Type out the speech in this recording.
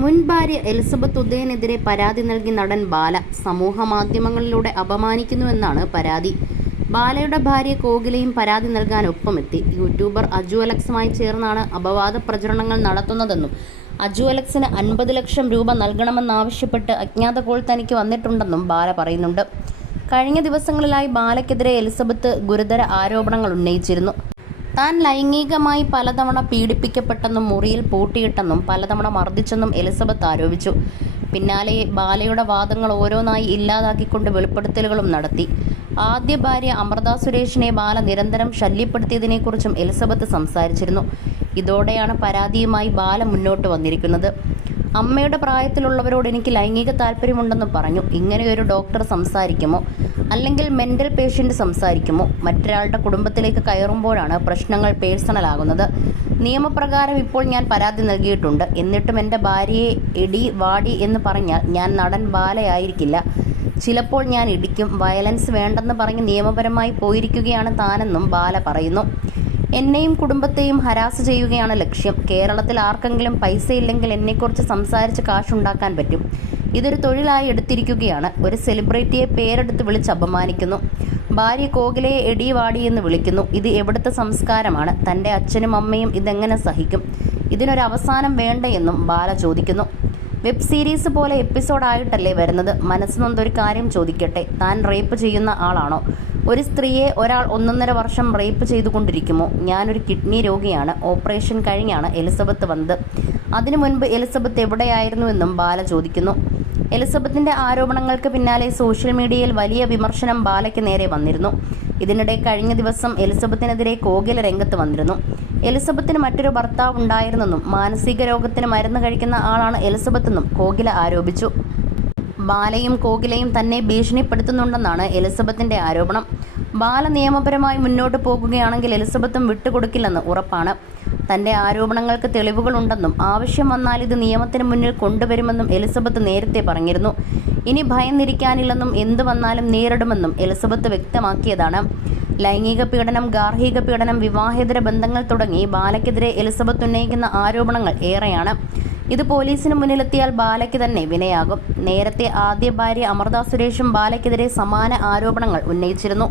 മുൻ ഭാര്യ എലിസബത്ത് ഉദയനെതിരെ പരാതി നൽകി നടൻ ബാല സമൂഹ മാധ്യമങ്ങളിലൂടെ അപമാനിക്കുന്നുവെന്നാണ് പരാതി. ബാലയുടെ ഭാര്യ കോകിലയും പരാതി നൽകാൻ ഒപ്പമെത്തി. യൂട്യൂബർ അജു അലക്സുമായി ചേർന്നാണ് അപവാദ പ്രചരണങ്ങൾ നടത്തുന്നതെന്നും അജു അലക്സിന് 50 ലക്ഷം രൂപ നൽകണമെന്നാവശ്യപ്പെട്ട് അജ്ഞാത കോൾ തനിക്ക് വന്നിട്ടുണ്ടെന്നും ബാല പറയുന്നുണ്ട്. കഴിഞ്ഞ ദിവസങ്ങളിലായി ബാലയ്ക്കെതിരെ എലിസബത്ത് ഗുരുതര ആരോപണങ്ങൾ ഉന്നയിച്ചിരുന്നു. താൻ ലൈംഗികമായി പലതവണ പീഡിപ്പിക്കപ്പെട്ടെന്നും മുറിയിൽ പൂട്ടിയിട്ടെന്നും പലതവണ മർദ്ദിച്ചെന്നും എലിസബത്ത് ആരോപിച്ചു. പിന്നാലെ ബാലയുടെ വാദങ്ങൾ ഓരോന്നായി ഇല്ലാതാക്കിക്കൊണ്ട് വെളിപ്പെടുത്തലുകളും നടത്തി. ആദ്യ ഭാര്യ അമൃത സുരേഷിനെ ബാല നിരന്തരം ശല്യപ്പെടുത്തിയതിനെക്കുറിച്ചും എലിസബത്ത് സംസാരിച്ചിരുന്നു. ഇതോടെയാണ് പരാതിയുമായി ബാല മുന്നോട്ട് വന്നിരിക്കുന്നത്. അമ്മയുടെ പ്രായത്തിലുള്ളവരോട് എനിക്ക് ലൈംഗിക താല്പര്യമുണ്ടെന്ന് പറഞ്ഞു. ഇങ്ങനെയൊരു ഡോക്ടർ സംസാരിക്കുമോ? അല്ലെങ്കിൽ മെൻ്റൽ പേഷ്യൻ്റ് സംസാരിക്കുമോ? മറ്റൊരാളുടെ കുടുംബത്തിലേക്ക് കയറുമ്പോഴാണ് പ്രശ്നങ്ങൾ പേഴ്സണലാകുന്നത്. നിയമപ്രകാരം ഇപ്പോൾ ഞാൻ പരാതി നൽകിയിട്ടുണ്ട്. എന്നിട്ടും എൻ്റെ ഭാര്യയെ എടി വാടി എന്ന് പറഞ്ഞാൽ ഞാൻ നടൻ ബാലയായിരിക്കില്ല. ചിലപ്പോൾ ഞാൻ ഇടിക്കും. വയലൻസ് വേണ്ടെന്ന് പറഞ്ഞ് നിയമപരമായി പോയിരിക്കുകയാണ് താനെന്നും ബാല പറയുന്നു. എന്നെയും കുടുംബത്തെയും ഹരാസ് ചെയ്യുകയാണ് ലക്ഷ്യം. കേരളത്തിൽ ആർക്കെങ്കിലും പൈസയില്ലെങ്കിൽ എന്നെക്കുറിച്ച് സംസാരിച്ച് കാശുണ്ടാക്കാൻ പറ്റും. ഇതൊരു തൊഴിലായി എടുത്തിരിക്കുകയാണ്. ഒരു സെലിബ്രിറ്റിയെ പേരെടുത്ത് വിളിച്ച് അപമാനിക്കുന്നു. ഭാര്യ കോകിലയെ എടി വാടി എന്ന് വിളിക്കുന്നു. ഇത് എവിടുത്തെ സംസ്കാരമാണ്? തൻ്റെ അച്ഛനും അമ്മയും ഇതെങ്ങനെ സഹിക്കും? ഇതിനൊരവസാനം വേണ്ടയെന്നും ബാല ചോദിക്കുന്നു. വെബ് സീരീസ് പോലെ എപ്പിസോഡായിട്ടല്ലേ വരുന്നത്? മനസ്സ് നൊന്തൊരു കാര്യം ചോദിക്കട്ടെ, താൻ റേപ്പ് ചെയ്യുന്ന ആളാണോ? ഒരു സ്ത്രീയെ ഒരാൾ 1.5 വർഷം റേപ്പ് ചെയ്തുകൊണ്ടിരിക്കുമോ? ഞാനൊരു കിഡ്നി രോഗിയാണ്. ഓപ്പറേഷൻ കഴിഞ്ഞാണ് എലിസബത്ത് വന്നത്. അതിനു മുൻപ് എലിസബത്ത് എവിടെയായിരുന്നുവെന്നും ബാല ചോദിക്കുന്നു. എലിസബത്തിന്റെ ആരോപണങ്ങൾക്ക് പിന്നാലെ സോഷ്യൽ മീഡിയയിൽ വലിയ വിമർശനം ബാലയ്ക്ക് നേരെ വന്നിരുന്നു. ഇതിനിടെ കഴിഞ്ഞ ദിവസം എലിസബത്തിനെതിരെ കോകില രംഗത്ത് വന്നിരുന്നു. എലിസബത്തിന് മറ്റൊരു ഭർത്താവ് ഉണ്ടായിരുന്നെന്നും മാനസിക രോഗത്തിന് മരുന്ന് കഴിക്കുന്ന ആളാണ് എലിസബത്തെന്നും കോകില ആരോപിച്ചു. ബാലയും കോകിലയും തന്നെ ഭീഷണിപ്പെടുത്തുന്നുണ്ടെന്നാണ് എലിസബത്തിന്റെ ആരോപണം. ബാല നിയമപരമായി മുന്നോട്ട് പോകുകയാണെങ്കിൽ എലിസബത്തും വിട്ടുകൊടുക്കില്ലെന്ന് ഉറപ്പാണ്. തന്റെ ആരോപണങ്ങൾക്ക് തെളിവുകളുണ്ടെന്നും ആവശ്യം വന്നാൽ ഇത് നിയമത്തിന് മുന്നിൽ കൊണ്ടുവരുമെന്നും എലിസബത്ത് നേരത്തെ പറഞ്ഞിരുന്നു. ഇനി ഭയന്നിരിക്കാനില്ലെന്നും എന്തു വന്നാലും നേരിടുമെന്നും എലിസബത്ത് വ്യക്തമാക്കിയതാണ്. ലൈംഗിക പീഡനം, ഗാർഹിക പീഡനം, വിവാഹേതര ബന്ധങ്ങൾ തുടങ്ങി ബാലയ്ക്കെതിരെ എലിസബത്ത് ഉന്നയിക്കുന്ന ആരോപണങ്ങൾ ഏറെയാണ്. ഇത് പോലീസിന് മുന്നിലെത്തിയാൽ ബാലയ്ക്ക് തന്നെ വിനയാകും. നേരത്തെ ആദ്യ ഭാര്യ അമൃത സുരേഷും ബാലയ്ക്കെതിരെ സമാന ആരോപണങ്ങൾ ഉന്നയിച്ചിരുന്നു.